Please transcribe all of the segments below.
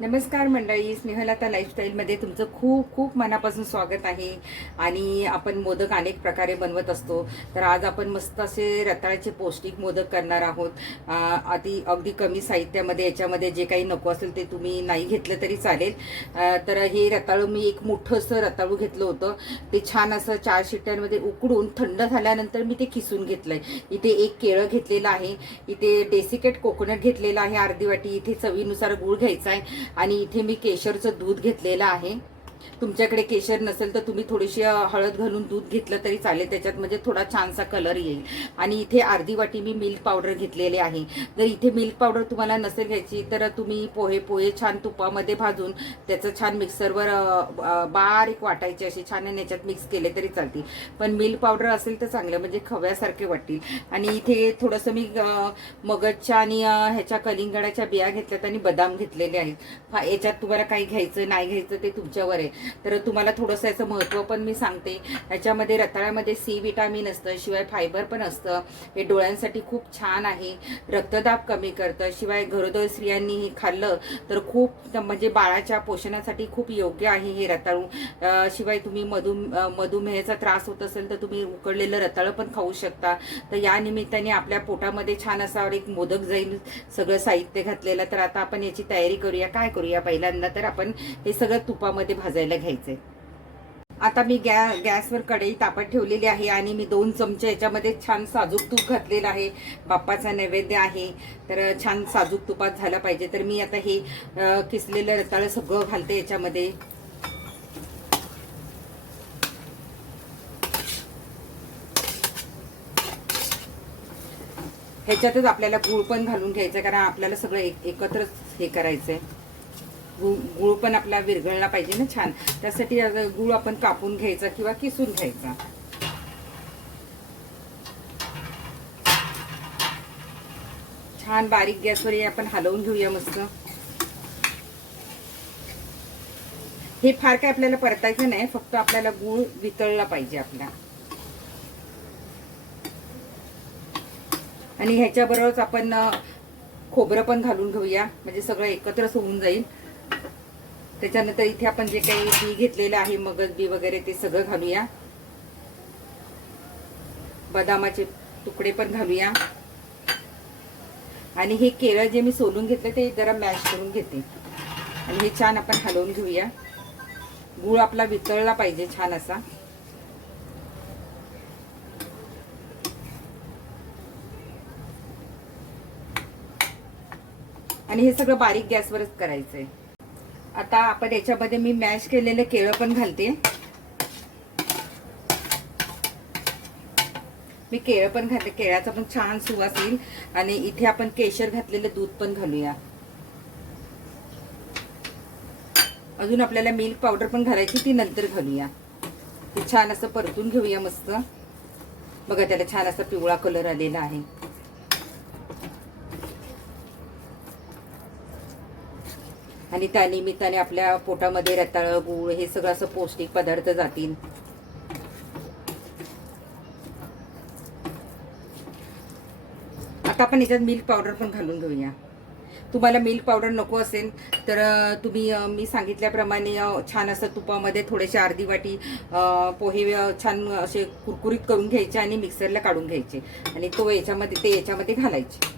नमस्कार मंडळी स्नेहलता लाईफस्टाईलमध्ये तुमचं खूप खूप मनापासून स्वागत आहे. आणि आपण मोदक अनेक प्रकारे बनवत असतो. तर आज आपण मस्त असे रताळ्याचे पौष्टिक मोदक करणार आहोत. अति अगदी कमी साहित्यामध्ये याच्यामध्ये जे काही नको असेल ते तुम्ही नाही घेतलं तरी चालेल. तर हे रताळू मी एक मोठं असं रताळू घेतलं होतं. ते छान असं चार शिट्ट्यांमध्ये उकडून थंड झाल्यानंतर मी ते खिसून घेतलं आहे इथे एक केळं घेतलेलं आहे. इथे डेसिकेट कोकोनट घेतलेलं आहे. अर्धी वाटी इथे चवीनुसार गूळ घ्यायचा आहे आणि इथे मी केशरचं दूध घेतलेलं आहे. तुमच्याकडे केशर नसेल तर तुम्ही थोडीशी हळद घालून दूध घेतलं तरी चालेल. त्याच्यात म्हणजे थोडा छानसा कलर येईल. आणि इथे अर्धी वाटी मी मिल्क पावडर घेतलेले आहे. जर इथे मिल्क पावडर तुम्हाला नसेल घ्यायची तर तुम्ही पोहे पोहे छान तुपामध्ये भाजून त्याचं छान मिक्सरवर बारीक वाटायचे असे छान याच्यात मिक्स केले तरी चालतील. पण मिल्क पावडर असेल तर चांगलं म्हणजे खव्यासारखे वाटतील. आणि इथे थोडंसं मी मगजच्या आणि ह्याच्या कलिंगडाच्या बिया घेतल्यात आणि बदाम घेतलेले आहेत. याच्यात तुम्हाला काही घ्यायचं नाही घ्यायचं ते तुमच्यावर आहे. तर तुम्हाला थोडंसं याचं महत्त्व पण मी सांगते. ह्याच्यामध्ये रताळ्यामध्ये सी विटामिन असतं शिवाय फायबर पण असतं. हे डोळ्यांसाठी खूप छान आहे. रक्तदाब कमी करतं. शिवाय गरोदर स्त्रियांनी हे खाल्लं तर खूप म्हणजे बाळाच्या पोषणासाठी खूप योग्य आहे हे रताळू. शिवाय तुम्ही मधु मधुमेहाचा त्रास होत असेल तर तुम्ही उकडलेलं रताळं पण खाऊ शकता. तर या निमित्ताने आपल्या पोटामध्ये छान असा एक मोदक जाईल सगळं साहित्य घातलेलं. तर आता आपण याची तयारी करूया. काय करूया? पहिल्यांदा तर आपण हे सगळं तुपामध्ये भाजायला घ्यायचंय आता मी गॅ गॅसवर कढई तापत ठेवलेली आहे आणि मी दोन चमचे याच्यामध्ये छान साजूक तूप घातलेलं आहे. बाप्पाचा नैवेद्य आहे. तर छान साजूक तुपात झाला पाहिजे. तर मी आता हे किसलेलं रताळं सगळं घालते याच्यामध्ये. ह्याच्यातच आपल्याला गूळ पण घालून घ्यायचं कारण आपल्याला सगळं एकत्रच हे करायचंय. गूळ गुळ पण आपला विरघळला पाहिजे ना छान. त्यासाठी गुळ गूळ आपण कापून घ्यायचा किंवा किसून घ्यायचा. छान बारीक गॅसवर हे आपण हलवून घेऊया मस्त. हे फार काय आपल्याला परतायचं नाही फक्त आपल्याला गूळ वितळला पाहिजे आपला. आणि ह्याच्याबरोबरच आपण खोबरं पण घालून घेऊया. म्हणजे सगळं एकत्रच होऊन जाईल. त्याच्यानंतर इथे आपण जे काही बी घेतलेलं आहे मगज बी वगैरे ते सगळं घालूया. बदामाचे तुकडे पण घालूया. आणि हे केळं जे मी सोलून घेतलं ते जरा मॅश करून घेते. आणि हे छान आपण हलवून घेऊया. गूळ आपला वितळला पाहिजे छान असा. आणि हे सगळं बारीक गॅसवरच करायचंय. आता आपण याच्यामध्ये मी मॅश केलेले केळं पण घालते. मी केळं पण घालते. केळ्याचा पण छान सुवास येईल. आणि इथे आपण केशर घातलेलं दूध पण घालूया. अजून आपल्याला मिल्क पावडर पण घालायची ती नंतर घालूया. ते छान असं परतून घेऊया मस्त. बघा त्याला छान असा पिवळा कलर आलेला आहे. आणि त्या निमित्ताने आपल्या पोटामध्ये रताळ गूळ हे सगळं असं पौष्टिक पदार्थ जातील. आता आपण याच्यात मिल्क पावडर पण घालून घेऊया. तुम्हाला मिल्क पावडर नको असेल तर तुम्ही मी सांगितल्याप्रमाणे छान असं तुपामध्ये थोडेसे अर्धी वाटी पोहे छान असे कुरकुरीत करून घ्यायचे आणि मिक्सरला काढून घ्यायचे. आणि तो याच्यामध्ये ते याच्यामध्ये घालायचे.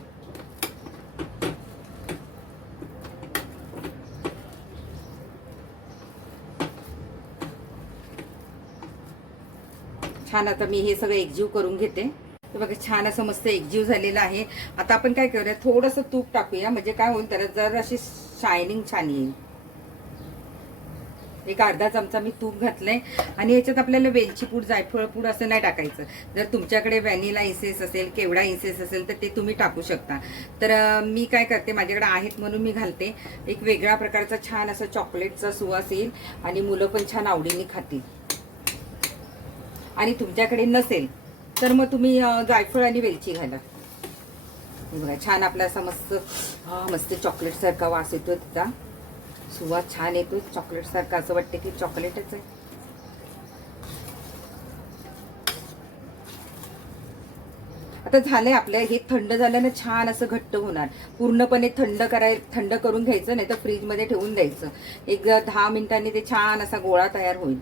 छान आता मी हे सगळं एकजीव करून घेते. बघा छान असं मस्त एकजीव झालेलं आहे. आता आपण काय करूया थोडंसं तूप टाकूया. म्हणजे काय होईल त्याला जर अशी शायनिंग छान येईल. एक अर्धा चमचा मी तूप घातलंय. आणि याच्यात आपल्याला वेलची पूड जायफळ पूड असं नाही टाकायचं. जर तुमच्याकडे व्हॅनिला इन्सेस असेल केवडा इन्सेस असेल तर ते तुम्ही टाकू शकता. तर मी काय करते माझ्याकडे आहेत म्हणून मी घालते. एक वेगळ्या प्रकारचा छान असं चॉकलेटचा सुवास येईल. आणि मुलं पण छान आवडीने खातील. आणि तुमच्याकडे नसेल तर मग तुम्ही जायफळ आणि वेलची घाला. बघा छान आपला असा मस्त मस्त चॉकलेट सारखा वास येतो तिचा. सुवास छान येतो चॉकलेट सारखा असं वाटतं की चॉकलेटच आहे. आता झालंय आपलं हे थंड झाल्यानं छान असं घट्ट होणार. पूर्णपणे थंड कराय थंड करून घ्यायचं नाही तर फ्रीजमध्ये ठेवून द्यायचं. एक दहा मिनिटांनी ते छान असा गोळा तयार होईल.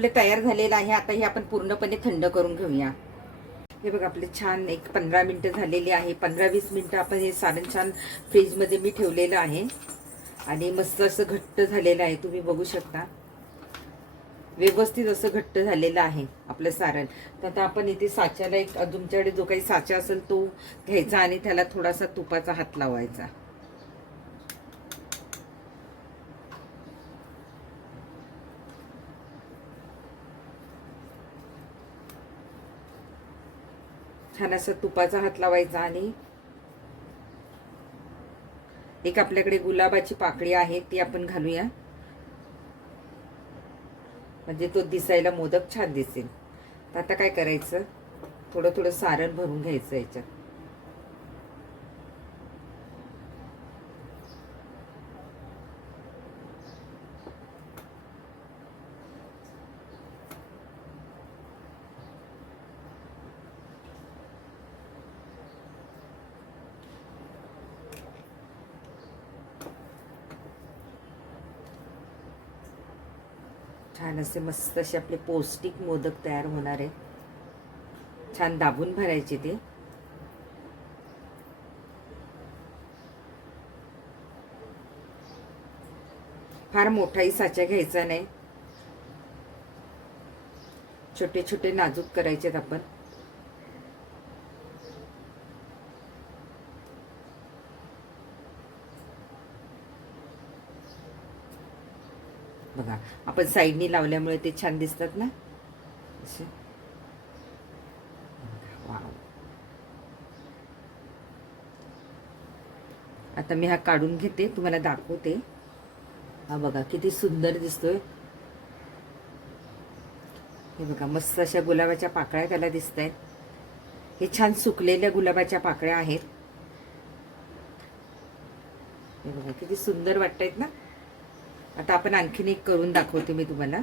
आपले तयार झालेलं आहे आता हे आपण पूर्णपणे थंड करून घेऊया. हे बघा आपले छान एक पंधरा मिनटं झालेली आहे. पंधरा वीस मिनटं आपण हे सारण छान फ्रीजमध्ये मी ठेवलेलं आहे. आणि मस्त असं घट्ट झालेलं आहे तुम्ही बघू शकता. व्यवस्थित असं घट्ट झालेलं आहे आपलं सारण. तर आता आपण इथे साच्याला एक तुमच्याकडे जो काही साचा असेल तो घ्यायचा आणि त्याला थोडासा तुपाचा हात लावायचा. छान असं तुपाचा हात लावायचा आणि एक आपल्याकडे गुलाबाची पाकळी आहे ती आपण घालूया. म्हणजे तो दिसायला मोदक छान दिसेल. तर आता काय करायचं? थोडं थोडं सारण भरून घ्यायचं याच्यात. छान असे मस्त असे आपले पौष्टिक मोदक तयार होणार आहे छान दाबून भरायचे ते. फार मोठाही साचा घ्यायचा नाही. छोटे छोटे नाजूक करायचेत आपण. बघा आपण साईडनी लावल्यामुळे ते छान दिसतात ना? असे. आता मी हा काढून घेते तुम्हाला दाखवते. हा बघा किती सुंदर दिसतोय. हे बघा मस्त अशा गुलाबाच्या पाकळ्या त्याला दिसत आहेत हे छान सुकलेल्या गुलाबाच्या पाकळ्या आहेत. हे बघा किती सुंदर वाटतायत ना? आता आपण आणखीन एक करून दाखवते मी तुम्हाला.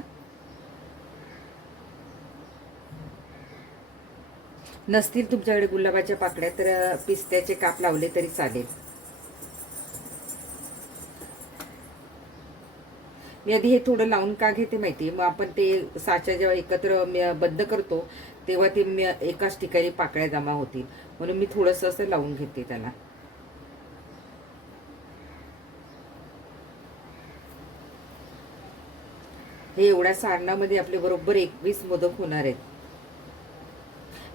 नसतील तुमच्याकडे गुलाबाच्या पाकड्या तर पिस्त्याचे काप लावले तरी चालेल. मी आधी हे थोडं लावून का घेते माहिती मग आपण ते साच्या जेव्हा एकत्र बंद करतो तेव्हा ते एकाच ठिकाणी पाकळ्या जमा होतील. म्हणून मी थोडंसं असं लावून घेते त्याला. हे एवढ्या सारणामध्ये आपले बरोबर एकवीस मोदक होणार आहेत.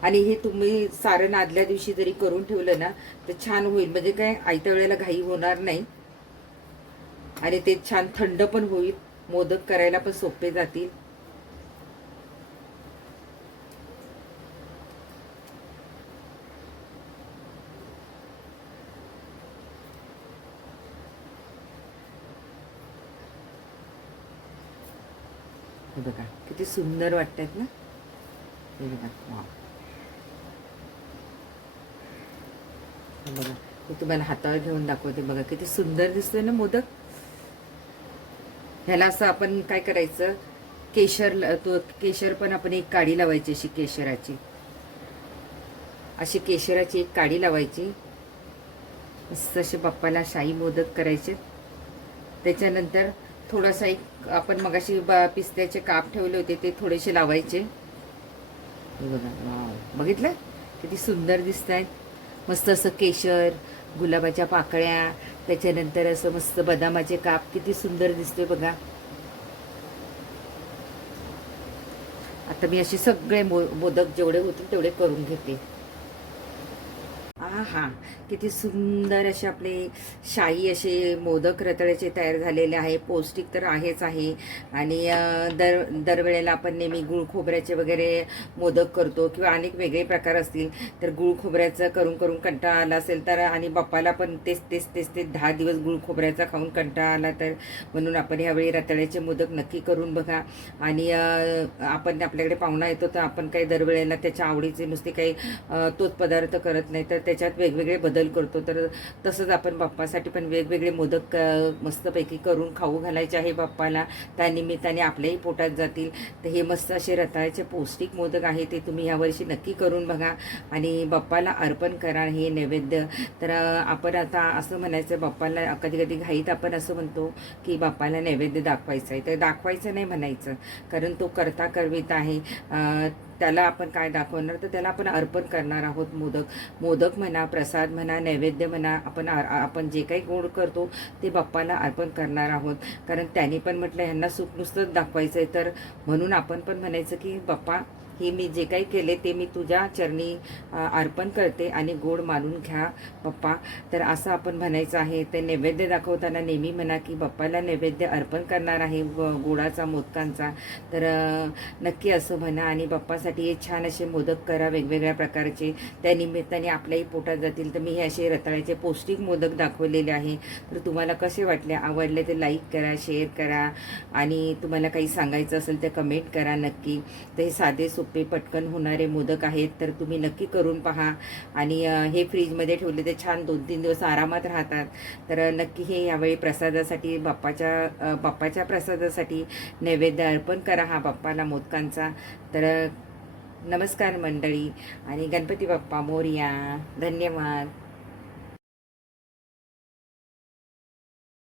आणि हे तुम्ही सारण आदल्या दिवशी जरी करून ठेवलं ना तर छान होईल. म्हणजे काय आयत्या वेळेला घाई होणार नाही. आणि ते छान थंड पण होईल. मोदक करायला पण सोपे जातील हे बघा किती सुंदर वाटतात ना. हे बघा वाव. बघा मी तुम्हाला हातावर घेऊन दाखवते बघा किती सुंदर दिसतोय ना मोदक. ह्याला असं आपण काय करायचं? केशर तो केशर पण आपण एक काडी लावायची अशी केशराची. अशी केशराची एक काडी लावायची. मस्त असे बाप्पाला शाही मोदक करायचे. त्याच्यानंतर थोडासा एक आपण मगाशी पिस्त्याचे काप ठेवले होते ते थोडेसे लावायचे. हे बघा बघितलं? किती सुंदर दिसत आहेत मस्त असं केशर गुलाबाच्या पाकळ्या त्याच्यानंतर असं मस्त बदामाचे काप किती सुंदर दिसतोय बघा. आता मी असे सगळे मो मोदक जेवढे होतील तेवढे करून घेते. हा किती सुंदर असे आपले शाही असे मोदक रताळ्याचे तयार झालेले आहे. पौष्टिक तर आहेच आहे. आणि दर दरवेळेला आपण नेहमी गुळ खोबऱ्याचे वगैरे मोदक करतो किंवा अनेक वेगळे प्रकार असतील. तर गुळ खोबऱ्याचं करून करून कंटाळा आला असेल तर आणि बाप्पाला पण तेच तेच तेच ते दहा दिवस गुळ खोबऱ्याचा खाऊन कंटाळा आला तर म्हणून आपण ह्यावेळी रताळ्याचे मोदक नक्की करून बघा. आणि आपण आपल्याकडे पाहुणा येतो तर आपण काही दरवेळेला त्याच्या आवडीचे नुसते काही तोच पदार्थ करत नाही तर त्याच्या त्याच्यात वेगवेगळे बदल करतो. तर तसंच आपण बाप्पासाठी पण वेगवेगळे मोदक क मस्तपैकी करून खाऊ घालायचे आहे बाप्पाला. त्यानिमित्ताने आपल्याही पोटात जातील. तर हे मस्त असे रताळ्याचे पौष्टिक मोदक आहे ते तुम्ही यावर्षी नक्की करून बघा. आणि बाप्पाला अर्पण करा हे नैवेद्य. तर आपण आता असं म्हणायचं बाप्पाला कधी कधी घाईत आपण असं म्हणतो की बाप्पाला नैवेद्य दाखवायचं आहे. तर दाखवायचं नाही म्हणायचं. कारण तो करता करविता आहे त्याला आपण काय दाखवणार? तर त्याला आपण अर्पण करणार आहोत मोदक. मोदक म्हणा प्रसाद म्हणा नैवेद्य म्हणा आपण आपण जे काही गोड करतो ते बाप्पाला अर्पण करणार आहोत. कारण त्यांनी पण म्हटलं ह्यांना सुख नुसतंच दाखवायचं आहे तर म्हणून आपण पण म्हणायचं की बाप्पा की मी जे काही केले ते मी तुझ्या चरणी अर्पण करते आणि गोड मानून घ्या पप्पा. तर असं आपण म्हणायचं आहे. ते नैवेद्य दाखवताना नेहमी म्हणा की बाप्पाला नैवेद्य अर्पण करणार आहे गोडाचा मोदकांचा. तर नक्की असं म्हणा आणि बाप्पासाठी हे छान असे मोदक करा वेगवेगळ्या प्रकारचे. त्या निमित्ताने आपल्याही पोटात जातील. तर मी हे असे रताळ्याचे पौष्टिक मोदक दाखवलेले आहे. तर तुम्हाला कसे वाटले? आवडले ते लाईक करा शेअर करा आणि तुम्हाला काही सांगायचं असेल तर कमेंट करा नक्की. तर हे साधे सोपे पटकन होणारे मोदक आहेत तर तुम्ही नक्की करून पहा. आणि हे फ्रीजमध्ये ठेवले ते छान दोन तीन दिवस आरामात राहतात. तर नक्की हे यावेळी प्रसादासाठी बाप्पाच्या बाप्पाच्या प्रसादासाठी नैवेद्य अर्पण करा हा बाप्पाला मोदकांचा. तर नमस्कार मंडळी. आणि गणपती बाप्पा मोरया. धन्यवाद.